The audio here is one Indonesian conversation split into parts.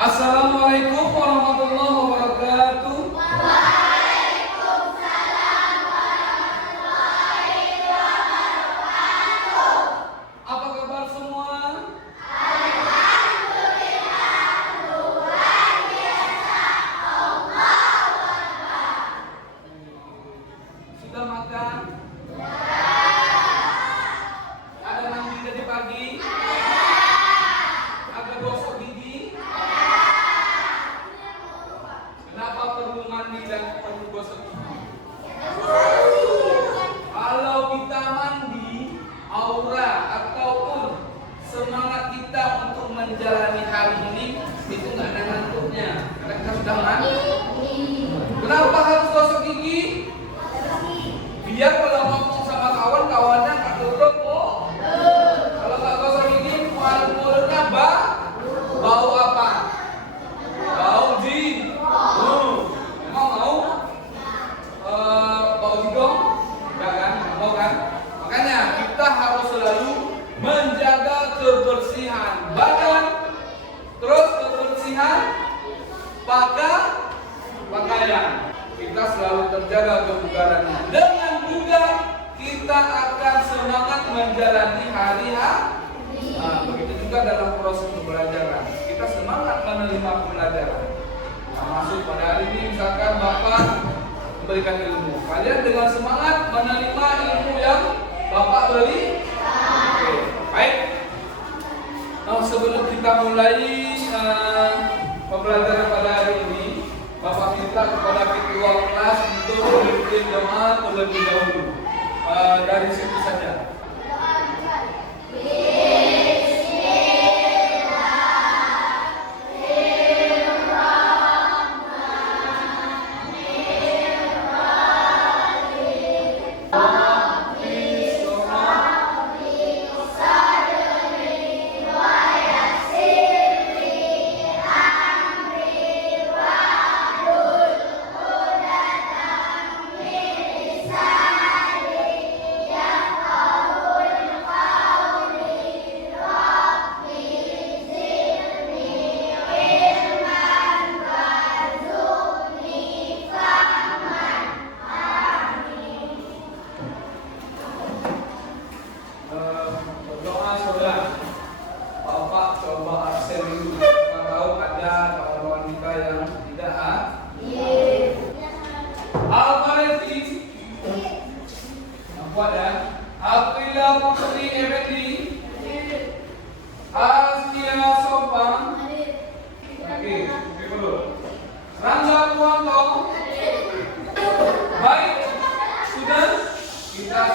Assalamualaikum warahmatullahi wabarakatuh. Apa kabar semua? Sudah makan? Ada mandi tadi pagi? Ada gosok gigi? Kenapa perlu mandi dan perlu gosok gigi? Kalau kita mandi, aura ataupun semangat kita untuk menjalani hari ini itu nggak ada ngantuknya karena kita sudah mandi. Kenapa harus gosok gigi? Biar kalau ngomong sama kawan-kawannya nggak tutup kok. Kalau nggak gosok gigi, mulutnya bau apa? Bau jin. Emang mau? Bau jigong? Enggak kan? Mau kan? Makanya kita harus selalu menjaga kebersihan badan, terus kebersihan pakaian. Kita selalu terjaga kebugarannya. Dengan bugar kita akan semangat menjalani hari-hari. Begitu juga dalam proses pembelajaran. Kita semangat menerima pembelajaran. Masuk pada hari ini misalkan Bapak memberikan ilmu. Kalian dengan semangat menerima ilmu yang Bapak beri. Oke, baik. Nah, sebelum kita mulai pembelajaran pada hari ini, Bapak minta kepada ketua kelas untuk memimpin doa terlebih dahulu. Dari situ saja. Doa saudara, Bapak coba absen dulu. Kalau ada kawan-kawan kita yang tidak Al-Farisi apa ya? Aprila Putri Effendi Askia Sopang. Oke, dulu. Rangga Puanto. Baik, kita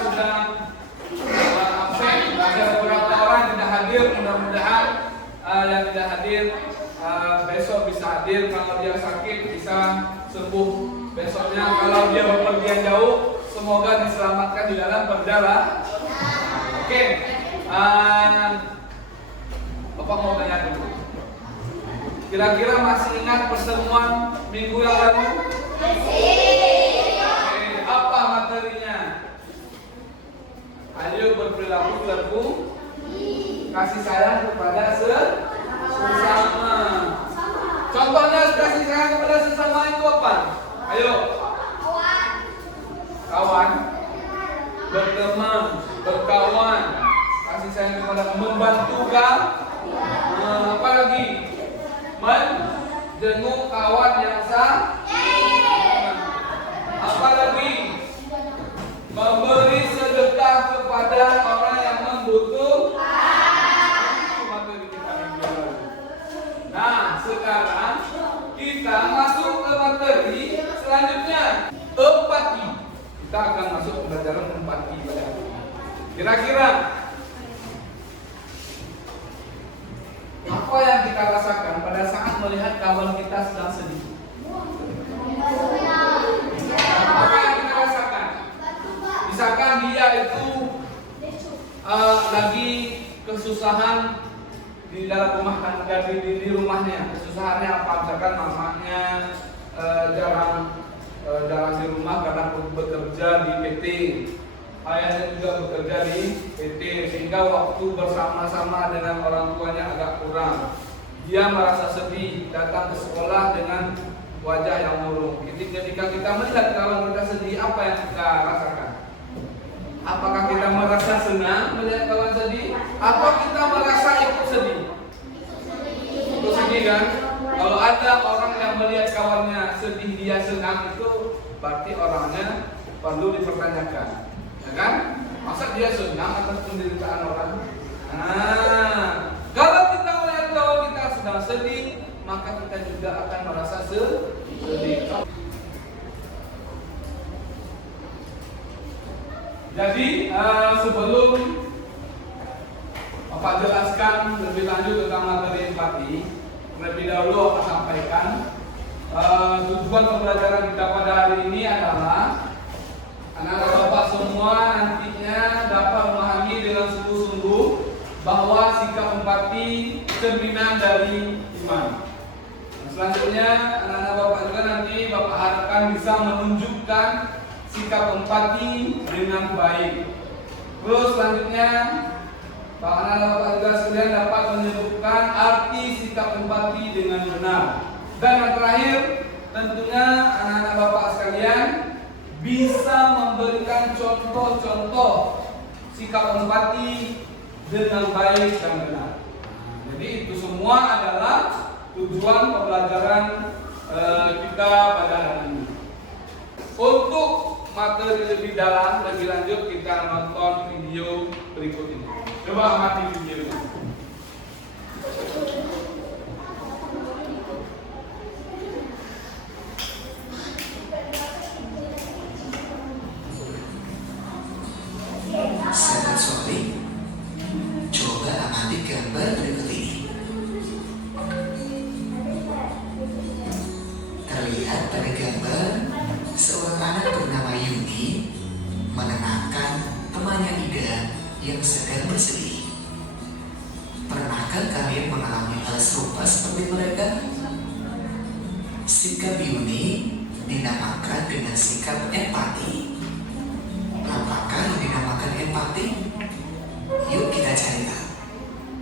sudah absen. Ada beberapa orang yang tidak hadir. Mudah-mudahan yang tidak hadir besok bisa hadir. Kalau dia sakit bisa sembuh besoknya. Kalau dia bepergian jauh, semoga diselamatkan di dalam perjalanan. Oke, Bapak mau tanya dulu. Kira-kira masih ingat pertemuan minggu yang lalu? Apa materinya? Ayo berperilaku kasih sayang kepada sesama. Contohnya kasih sayang kepada sesama itu apa? Ayo. Kawan, berteman, berkawan, kasih sayang kepada membantu apa lagi? Menjenguk kawan yang apa lagi? Memberi sedekah kepada orang yang membutuhkan. Materi kita minggu lalu. Nah, sekarang kita masuk ke materi selanjutnya, empati. Kita akan masuk pembelajaran empati pada hari ini. Kira-kira apa yang kita rasakan pada saat melihat kawan kita sedang sedih? Apa yang kita rasakan? Misalkan dia itu lagi kesusahan di dalam rumah tangga, di rumahnya. Kesusahannya apa? Misalkan mamanya jarang di rumah karena bekerja di PT. Ayahnya juga bekerja di PT, sehingga waktu bersama-sama dengan orang tuanya agak kurang. dia merasa sedih, datang ke sekolah dengan wajah yang murung. Ketika kita melihat kawan kita sedih, apa yang kita rasakan? Apakah kita merasa senang melihat kawan sedih? Atau kita merasa ikut sedih? Ikut sedih kan? Kalau ada orang yang melihat kawannya sedih, dia senang, itu berarti orangnya perlu dipertanyakan, ya kan? Masa dia senang atas penderitaan orang? Nah, kalau kita melihat kawan kita sedang sedih, maka kita juga akan merasa sedih. Jadi sebelum Bapak jelaskan lebih lanjut tentang materi empati, lebih dahulu Bapak sampaikan tujuan pembelajaran kita pada hari ini adalah anak-anak Bapak semua nantinya dapat memahami dengan sungguh-sungguh bahwa sikap empati cerminan dari iman. Selanjutnya anak-anak Bapak juga nanti Bapak harapkan bisa menunjukkan sikap empati dengan baik. Terus selanjutnya anak-anak Bapak juga sekalian dapat menyebutkan arti sikap empati dengan benar. Dan yang terakhir tentunya anak-anak Bapak sekalian bisa memberikan contoh-contoh sikap empati dengan baik dan benar. Jadi itu semua adalah tujuan pembelajaran kita pada hari ini. Untuk materi lebih dalam, lebih lanjut, kita nonton video berikut ini. Coba amati videonya. Sahabat Soli, coba amati gambar berikut ini. Terlihat pada gambar seorang anak bernama Yuni menenangkan temannya Ida yang sedang bersedih. Pernahkah kalian mengalami hal serupa seperti mereka? Sikap Yuni dinamakan dengan sikap empati. Apakah yang dinamakan empati? Yuk kita cari tahu.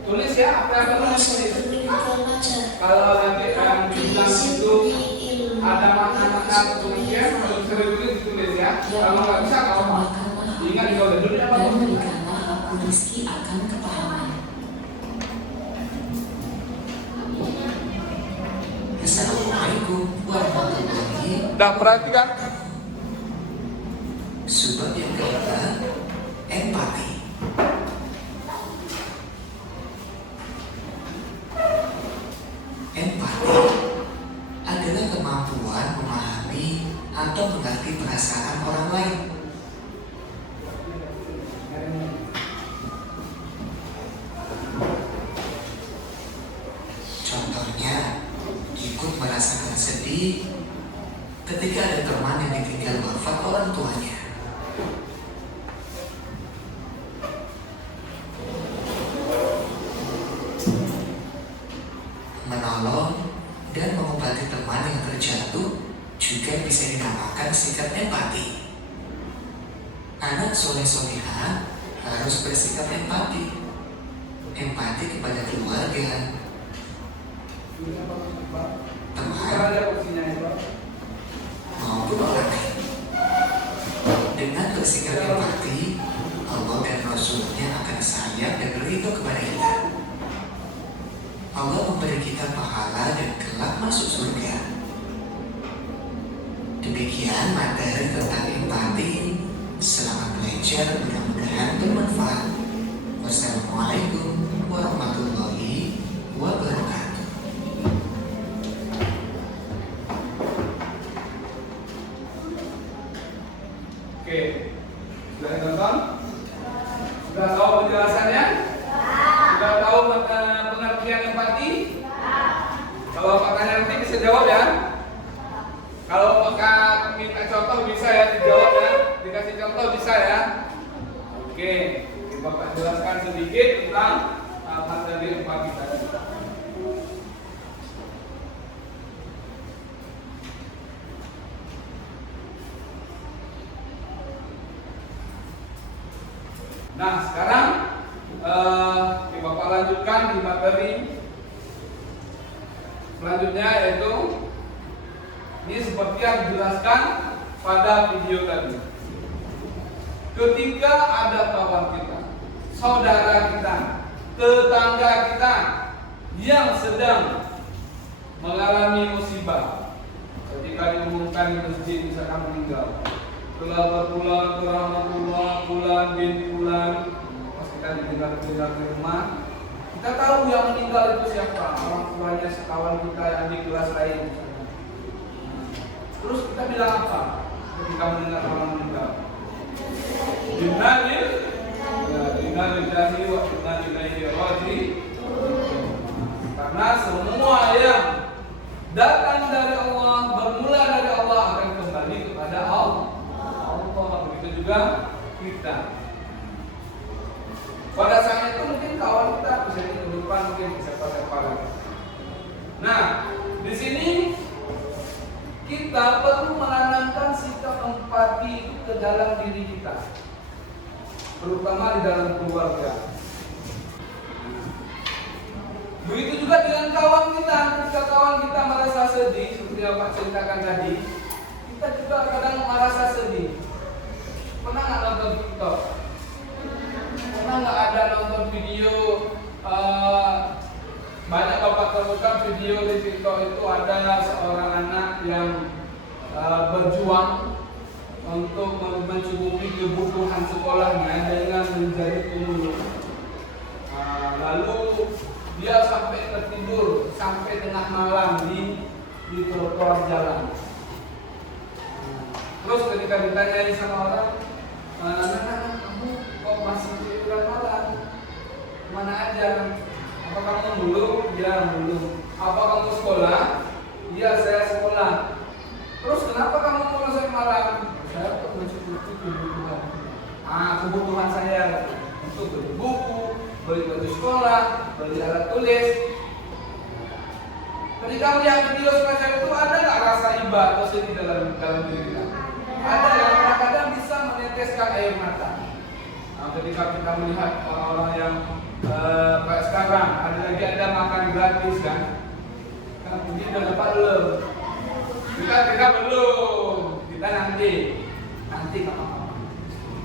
Tulis ya, apa yang perlu ditulis. Kalau nanti yang bilang itu ada makna-makna tulisnya, harus ditulis ya. Kalau nggak bisa, kalau mau ingat di bawah dulu apa dulu. Rezeki akan kepahaman. Assalamualaikum warahmatullahi wabarakatuh. Dah perhatikan. Sebab yang kedua, empati. Empati adalah kemampuan memahami atau mengerti perasaan orang lain. Contohnya, ikut merasakan sedih ketika ada teman yang ditinggal wafat orang tuanya. Menolong dan mengobati teman yang terjatuh juga bisa dinamakan sikap empati. Anak soleh-solehah harus bersikap empati. Empati kepada keluarga, teman, maupun orang lain. Dengan bersikap empati, Allah dan Rasul-Nya akan sayang dan ridho kepada kita. Allah memberi kita pahala dan kelak masuk surga. Demikian materi tentang empati. Selamat belajar, mudah-mudahan bermanfaat. Wassalamualaikum warahmatullahi wabarakatuh. Oke, sudah nonton? Sudah tahu penjelasannya? Sudah tahu pengertian empati? Kalau Pak tanya nanti bisa jawab ya. Kalau Pak minta contoh bisa ya dijawab ya. Dikasih contoh bisa ya. Oke, Bapak jelaskan sedikit tentang materi empati tadi. Nah, sekarang Bapak lanjutkan di materi Selanjutnya yaitu ini seperti yang dijelaskan pada video tadi. Ketika ada kawan kita, saudara kita, tetangga kita yang sedang mengalami musibah, ketika diumumkan di masjid misalkan meninggal, telah berpulang ke rahmatullah bulan bin bulan, pas kita ditinggal di rumah, kita tahu yang meninggal itu siapa, orang tuanya sekawan kita yang di kelas lain. Terus kita bilang apa ketika mendengar orang meninggal? Innalillahi wa inna ilaihi raji'un. Karena semua yang datang dari Allah, bermula dari Allah, akan kembali kepada Allah. Begitu juga kita. Pada saat itu mungkin kawan kita bisa di depan, mungkin bisa pakai kepala. Nah, di sini kita perlu menanamkan sikap empati itu ke dalam diri kita, terutama di dalam keluarga. Begitu juga dengan kawan kita. Ketika kawan kita merasa sedih, seperti yang Pak ceritakan tadi, kita juga kadang merasa sedih. Pernah nggak nonton TikTok? Pernah nggak ada nonton video? Banyak bapak temukan video di TikTok itu ada seorang anak yang berjuang untuk mencukupi kebutuhan sekolahnya dengan menjadi pemulung. Lalu dia sampai tertidur sampai tengah malam di trotoar jalan. Terus ketika ditanyai sama orang, "Nah, kamu kok masih tiduran malam? Mana aja? Apa kamu mulung?" "Ya, mulung." "Apa kamu sekolah?" "Iya, saya sekolah." "Terus kenapa kamu pulang sampai malam?" "Saya untuk mencukupi kebutuhan. Kebutuhan saya untuk beli buku, beli baju sekolah, beli alat tulis." Ketika melihat video semacam itu, ada nggak rasa iba atau sedih dalam diri kita? Ada yang kadang-kadang bisa meneteskan air mata. Ketika kita melihat orang-orang yang kayak sekarang, ada makan gratis kan? Mungkin udah dapat belum? Kita belum. Kita nanti apa-apa.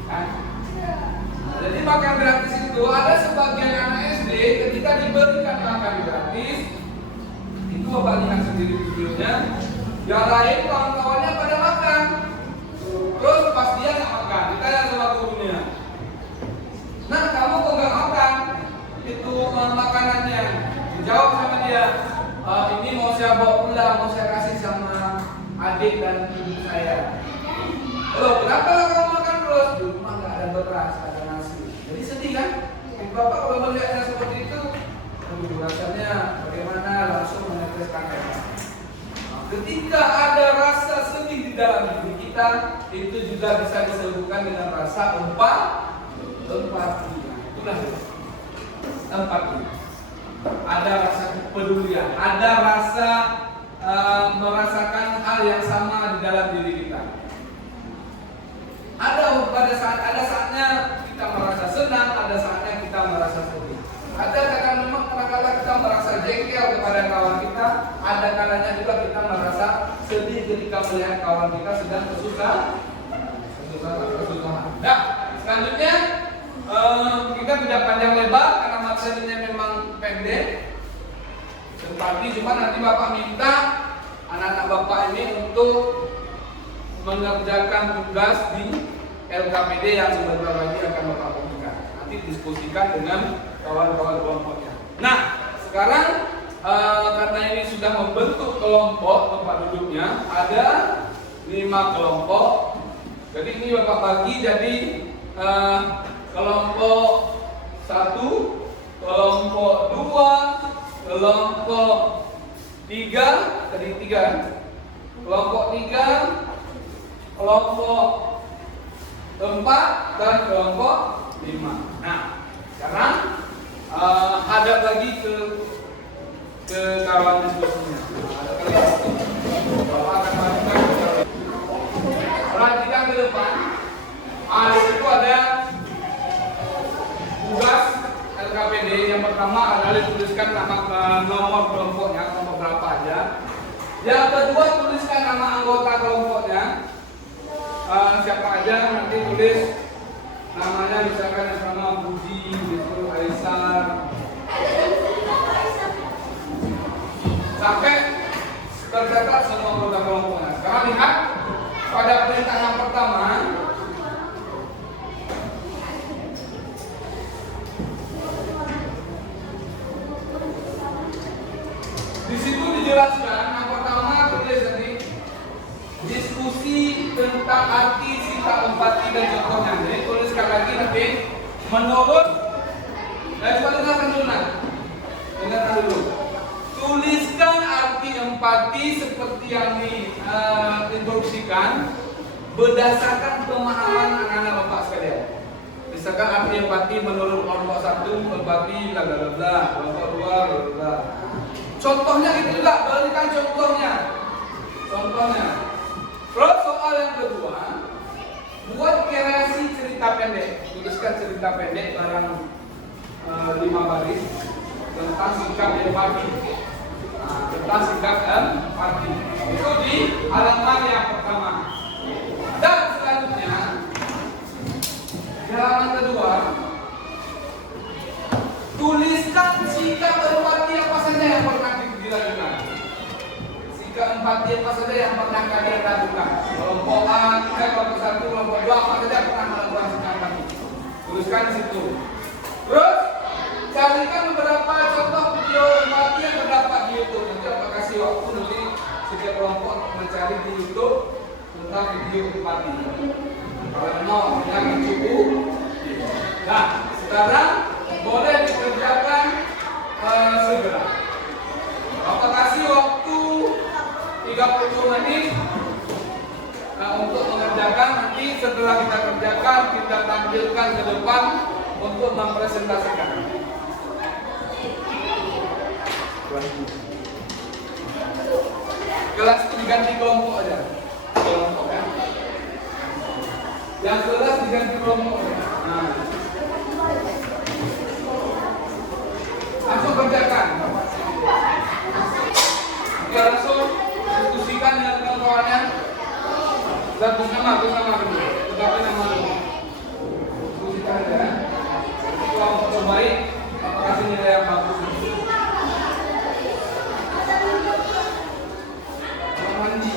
Kan? Jadi makan gratis itu ada sebagian anak SD ketika diberikan makan gratis, itu Bapak lihat sendiri videonya, yang lain kawan-kawannya pada makan. Terus pas dia nggak makan, ditanya sama gurunya, "Nah, kamu kok nggak makan itu makanannya?" Dijawab sama dia, "Ini mau saya bawa pulang, mau saya kasih sama adik dan ibu saya." "Loh, kenapa kamu makan terus?" "Di rumah nggak ada beras, ada nasi." Jadi sedih kan? Bapak kalau melihatnya seperti itu, rasanya bagaimana, langsung meneteskan air mata. Ketika ada rasa sedih di dalam diri kita, itu juga bisa disembuhkan dengan rasa empati. Itulah empati. Ada rasa kepedulian, ada rasa merasakan hal yang sama di dalam diri kita. Ada saatnya kita merasa senang, ada saatnya kita merasa sedih. Ada kadang-kadang kita merasa jengkel kepada kawan kita, ada kalanya juga kita merasa sedih ketika melihat kawan kita sedang kesusahan. Nah, selanjutnya kita tidak panjang lebar karena materinya memang pendek. Tetapi cuma nanti Bapak minta anak-anak Bapak ini untuk mengerjakan tugas di LKPD yang sebentar lagi akan Bapak berikan. Nanti diskusikan dengan kawan-kawan kelompoknya. Nah, sekarang karena ini sudah membentuk kelompok tempat duduknya, ada 5 kelompok. Jadi ini Bapak bagi jadi kelompok 1, kelompok 2, kelompok 3, tadi 3, kelompok 3, kelompok 4 dan kelompok 5. Nah, sekarang hadap lagi ke kawan diskusinya. Bapak akan majukan. Perhatikan ke depan. Di situ ada tugas LKPD. Yang pertama adalah dituliskan nomor kelompoknya, nomor berapa aja. Yang kedua, tuliskan nama anggota kelompoknya. Siapa aja nanti tulis namanya, misalkan yang sama Budi, gitu, Aisyah, sampai tercatat semua anggota kelompoknya. Sekarang lihat pada perintah yang pertama. Di situ dijelaskan yang pertama, tulis tadi diskusi tentang arti sikap empati dan contohnya. Jadi tuliskan lagi nanti menurut. Coba dengarkan dulu nak. Dengarkan dulu. Tuliskan arti empati seperti yang diinstruksikan berdasarkan pemahaman anak-anak bapak sekalian. Misalkan arti empati menurut kelompok 1 empati bla bla bla, kelompok 2 bla bla. Contohnya itu juga, berikan contohnya. Terus soal yang kedua, buat kreasi cerita pendek. Tuliskan cerita pendek barang 5 baris tentang sikap empati. Tentang sikap empati. Itu di halaman yang pertama. Dan selanjutnya, di halaman kedua, tuliskan sikap empati apa saja yang pernah dilakukan. Sikap empati apa saja yang pernah kalian lakukan. Kelompok A, kelompok 1, kelompok 2, apa saja pernah melakukan sikap empati. Tuliskan di situ. Terus carikan beberapa contoh video empati yang terdapat di YouTube. Nanti Bapak kasih waktu nanti setiap kelompok untuk mencari di YouTube tentang video empati. Kalau mau waktunya cukup. Nah, sekarang boleh dikerjakan segera. Bapak kasih waktu 30 menit untuk mengerjakan. Nanti setelah kita kerjakan, kita tampilkan ke depan untuk mempresentasikan. Kelas itu diganti kelompok aja. Kelompok kan? Yang kelas diganti kelompok aja. Nah. Langsung kerjakan. Kita langsung diskusikan dengan kawan-kawannya. Dan bersama dulu. Tetapi nama dulu. Diskusikan aja. Kelompok terbaik, kasih nilai yang bagus. Mandi.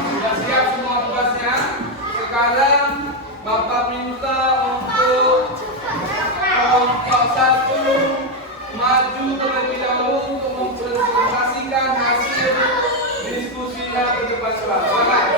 Sudah siap semua tugasnya? Sekarang Bapak minta untuk kelompok 1 maju terlebih dahulu untuk mempresentasikan hasil diskusinya ke depan kelas. Silakan.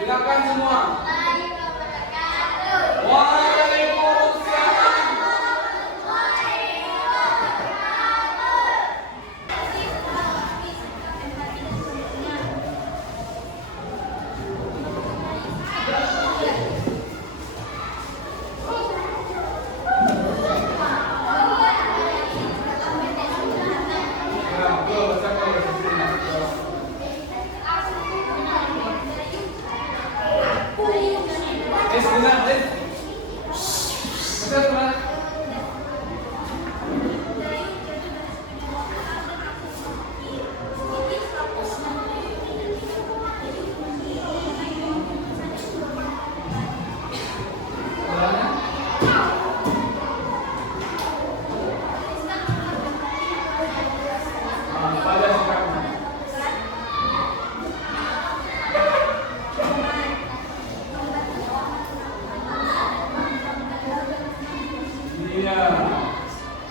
Silakan semua. Waalaikumsalam.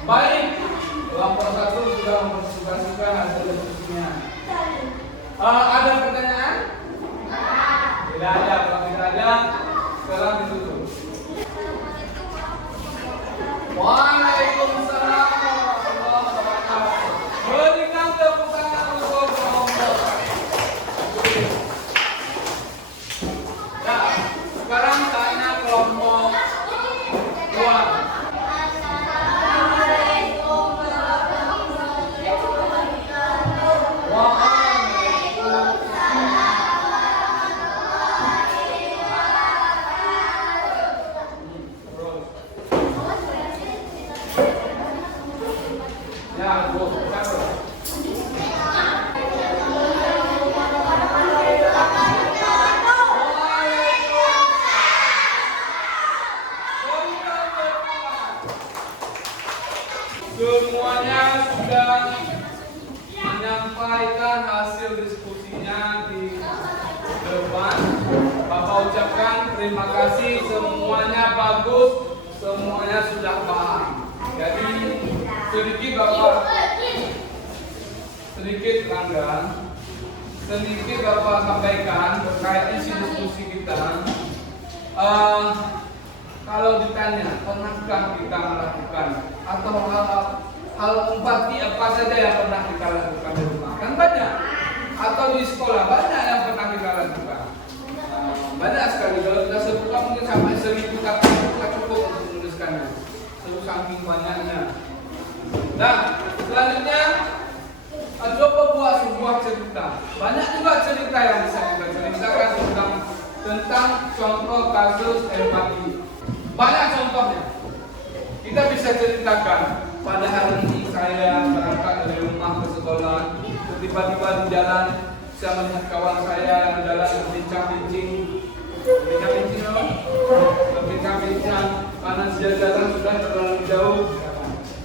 Baik, kelompok 1 sudah mempresentasikan hasil diskusinya. Ada pertanyaan? Tidak ada. Kalau tidak ada, sekarang ditutup. Waalaikumsalam warahmatullahi wabarakatuh. Berikan tepuk tangan untuk kelompok 1. Nah, sekarang tanya kelompok 2. Semuanya sudah menyampaikan hasil diskusinya di depan. Bapak ucapkan terima kasih, semuanya bagus, semuanya sudah paham. Jadi sedikit Bapak sampaikan terkait isi diskusi kita. Kalau ditanya, pernahkah kita melakukan atau hal empati apa saja yang pernah kita lakukan di rumah? Kan banyak. Atau di sekolah banyak yang pernah kita lakukan. Banyak sekali. Kalau kita sebutkan mungkin sampai 1000 kata kita cukup untuk menuliskannya. Saking banyaknya. Nah, selanjutnya coba buat sebuah cerita. Banyak juga cerita yang bisa kita ceritakan tentang contoh kasus empati. Banyak contohnya. Kita bisa ceritakan pada hari ini saya berangkat dari rumah ke sekolah, tiba-tiba di jalan saya melihat kawan saya yang jalan berbincang-bincang karena jalan sudah terlalu jauh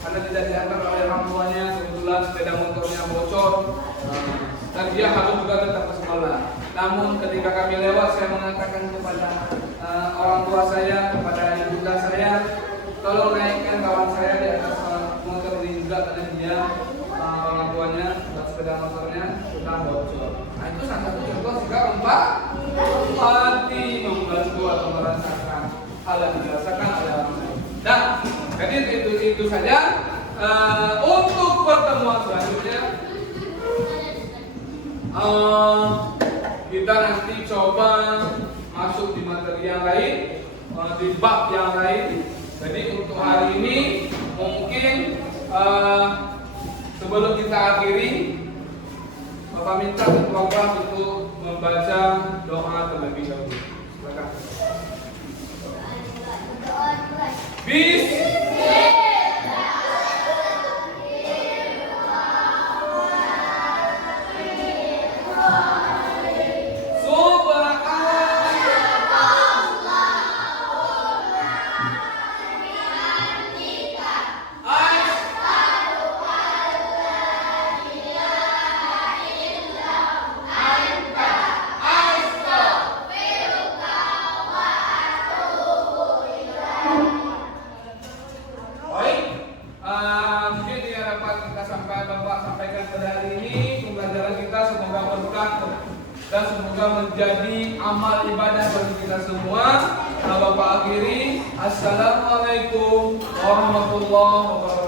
karena tidak diantar oleh orang tuanya, kebetulan sepeda motornya bocor dan dia harus juga tetap ke sekolah. Namun ketika kami lewat, saya mengatakan kepada orang tua saya, kepada ibu saya, tolong naikkan kawan saya di atas motor Lindra karena dia orang tuanya sepeda motornya sudah bocor. Nah, itu salah satu contoh sikap empati, membantu atau merasakan hal yang dirasakan oleh orang lain. Nah, jadi itu saja. Untuk pertemuan selanjutnya kita nanti coba masuk di materi yang lain, di bab yang lain. Jadi untuk hari ini mungkin sebelum kita akhiri, Bapak minta ketua kelas untuk membaca doa terlebih dahulu. Silakan. Mungkin yang dapat kita sampaikan pada hari ini, pembelajaran kita semoga berkah dan semoga menjadi amal ibadah bagi kita semua. Bapak akhiri, assalamualaikum warahmatullahi wabarakatuh.